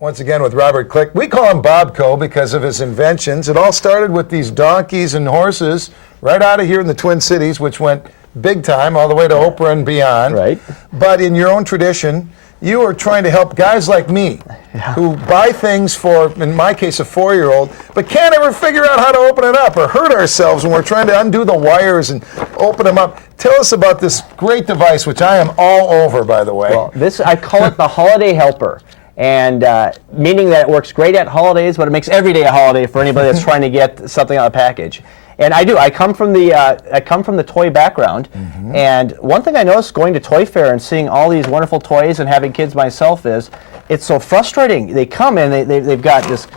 Once again with Robert Click. We call him Bobco because of his inventions. It all started with these donkeys and horses right out of here in the Twin Cities, which went big time all the way to Oprah and beyond. Right. But in your own tradition, you are trying to help guys like me who buy things for, in my case, a 4-year-old, but can't ever figure out how to open it up or hurt ourselves when we're trying to undo the wires and open them up. Tell us about this great device, which I am all over, by the way. Well, I call it the Hloiday helper. And meaning that it works great at holidays, but it makes every day a holiday for anybody that's trying to get something out of a package. And I do. I come from the toy background, and one thing I noticed going to Toy Fair and seeing all these wonderful toys and having kids myself is it's so frustrating. They come in, they've got this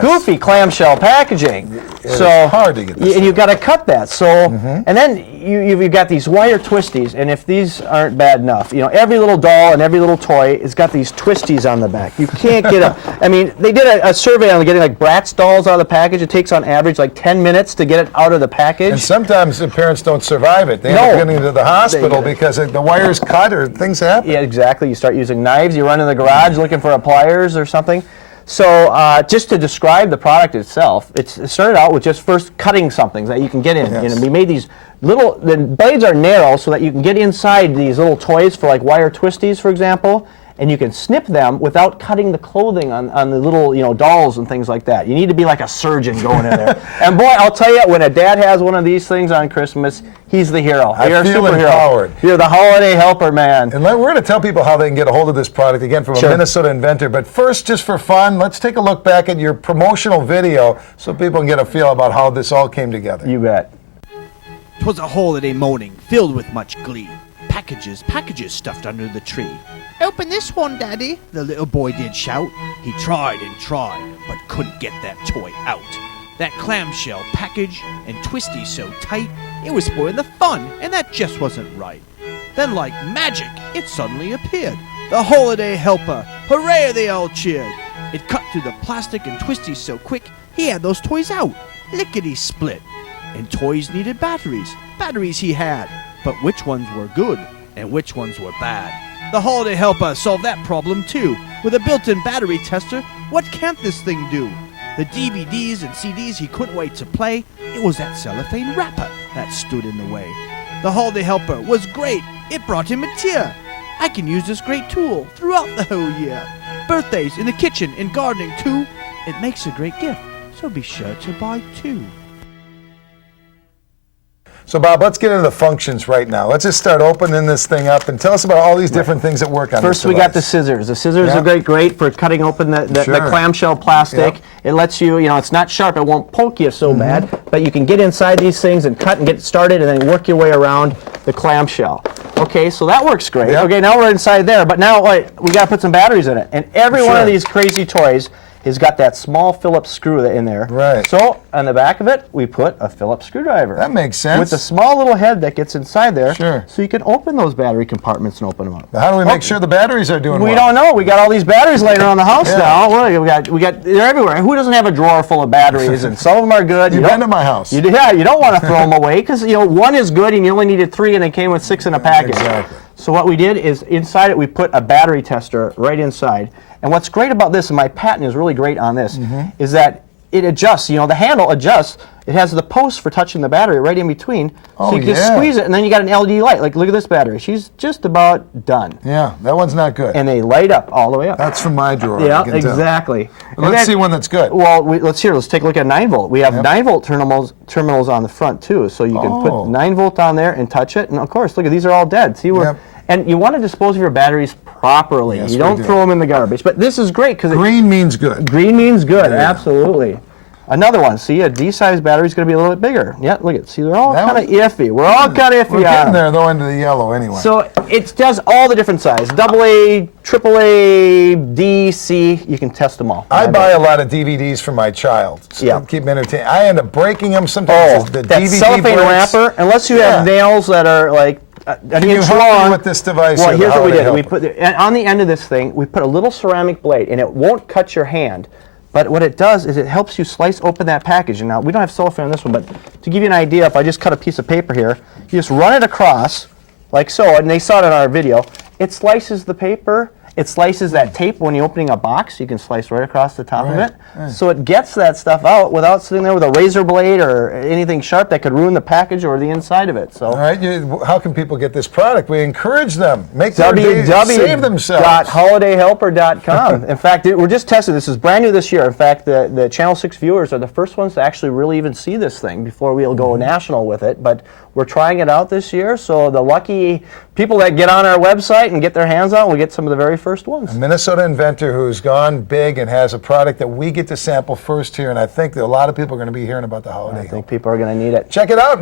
goofy clamshell packaging. It's hard to get this. And you've got to cut that. So, and then you've got these wire twisties, and if these aren't bad enough, every little doll and every little toy has got these twisties on the back. You can't get them. I mean, they did a survey on getting like Bratz dolls out of the package. It takes on average like 10 minutes to get it out of the package. And sometimes the parents don't survive it. They end up getting to the hospital because the wire's cut or things happen. Yeah, exactly. You start using knives. You run in the garage looking for pliers or something. So just to describe the product itself, it started out with just first cutting something that you can get in. Yes. We made these the blades are narrow so that you can get inside these little toys for like wire twisties, for example, and you can snip them without cutting the clothing on the little dolls and things like that. You need to be like a surgeon going in there. And boy, I'll tell you, when a dad has one of these things on Christmas, he's the hero. You're a superhero. Empowered. You're the Hloiday helper, man. And we're going to tell people how they can get a hold of this product, again, from a Minnesota inventor. But first, just for fun, let's take a look back at your promotional video so people can get a feel about how this all came together. You bet. 'Twas a holiday morning filled with much glee. Packages stuffed under the tree. "Open this one, Daddy," the little boy did shout. He tried and tried, but couldn't get that toy out. That clamshell package and twisty so tight, it was spoiling the fun, and that just wasn't right. Then like magic, it suddenly appeared. The Hloiday helper, hooray they all cheered. It cut through the plastic and twisties so quick, he had those toys out, lickety-split. And toys needed batteries he had. But which ones were good and which ones were bad? The Hloiday helper solved that problem too. With a built-in battery tester, what can't this thing do? The DVDs and CDs he couldn't wait to play, it was that cellophane wrapper that stood in the way. The Hloiday helper was great, it brought him a tear. I can use this great tool throughout the whole year. Birthdays, in the kitchen, in gardening too. It makes a great gift, so be sure to buy two. So, Bob, let's get into the functions right now. Let's just start opening this thing up and tell us about all these different things that work on this First, we got the scissors. The scissors are great for cutting open the clamshell plastic. It lets you, it's not sharp, it won't poke you so bad, but you can get inside these things and cut and get started and then work your way around the clamshell. Okay, so that works great. Yep. Okay, now we're inside there, but now we got to put some batteries in it. And every one of these crazy toys has got that small Phillips screw in there. Right. So on the back of it, we put a Phillips screwdriver. That makes sense. With a small little head that gets inside there. Sure. So you can open those battery compartments and open them up. Now, how do we make sure the batteries are doing well? We don't know. We got all these batteries laying around the house now. Well, we got they're everywhere. Who doesn't have a drawer full of batteries? And some of them are good. You've been to my house. You don't want to throw them away because one is good and you only needed 3 and it came with 6 in a package. Exactly. So what we did is inside it we put a battery tester right inside. And what's great about this, and my patent is really great on this, is that it adjusts. The handle adjusts. It has the post for touching the battery right in between. So you can squeeze it, and then you got an LED light. Like, look at this battery. She's just about done. Yeah, that one's not good. And they light up all the way up. That's from my drawer. Yeah, exactly. Let's see one that's good. Well, let's take a look at 9-volt. We have 9-volt terminals on the front, too. So you can put 9-volt on there and touch it. And, of course, look, these are all dead. See, and you want to dispose of your batteries properly. You don't throw them in the garbage. But this is great because green means good. Green means good, absolutely. Another one. See, a D-size battery is going to be a little bit bigger. Yeah, look at. See, they're all kind of iffy. We're all kind of iffy. We're getting there though into the yellow anyway. So it does all the different sizes: AA, AAA, D, C. You can test them all. I buy a lot of DVDs for my child. So keep them entertained. I end up breaking them sometimes. The that DVD cellophane wrapper. Unless you have nails that are like Can you help me with this device? Well, here's what we did. We put on the end of this thing, we put a little ceramic blade, and it won't cut your hand. But what it does is it helps you slice open that package. And now, we don't have cellophane on this one, but to give you an idea, if I just cut a piece of paper here, you just run it across, like so, and they saw it in our video. It slices the paper, It slices that tape when you're opening a box. You can slice right across the top of Right, it. right. So it gets that stuff out without sitting there with a razor blade or anything sharp that could ruin the package or the inside of it. So All right, how can people get this product? We encourage them. Make their day, save themselves. www.holidayhelper.com. In fact, we're just testing. This is brand new this year. In fact, the Channel 6 viewers are the first ones to actually really even see this thing before we'll go national with it. But we're trying it out this year, so the lucky people that get on our website and get their hands on it will get some of the very first ones. A Minnesota inventor who's gone big and has a product that we get to sample first here, and I think that a lot of people are going to be hearing about the Hloiday. I think people are going to need it. Check it out.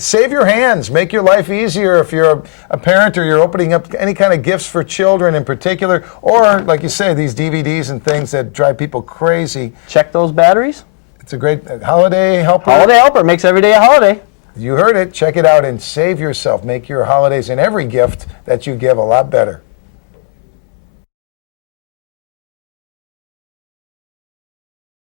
Save your hands. Make your life easier if you're a parent or you're opening up any kind of gifts for children in particular, or like you say, these DVDs and things that drive people crazy. Check those batteries. It's a great Hloiday helper. Hloiday Helper makes every day a holiday. You heard it. Check it out and save yourself. Make your holidays and every gift that you give a lot better.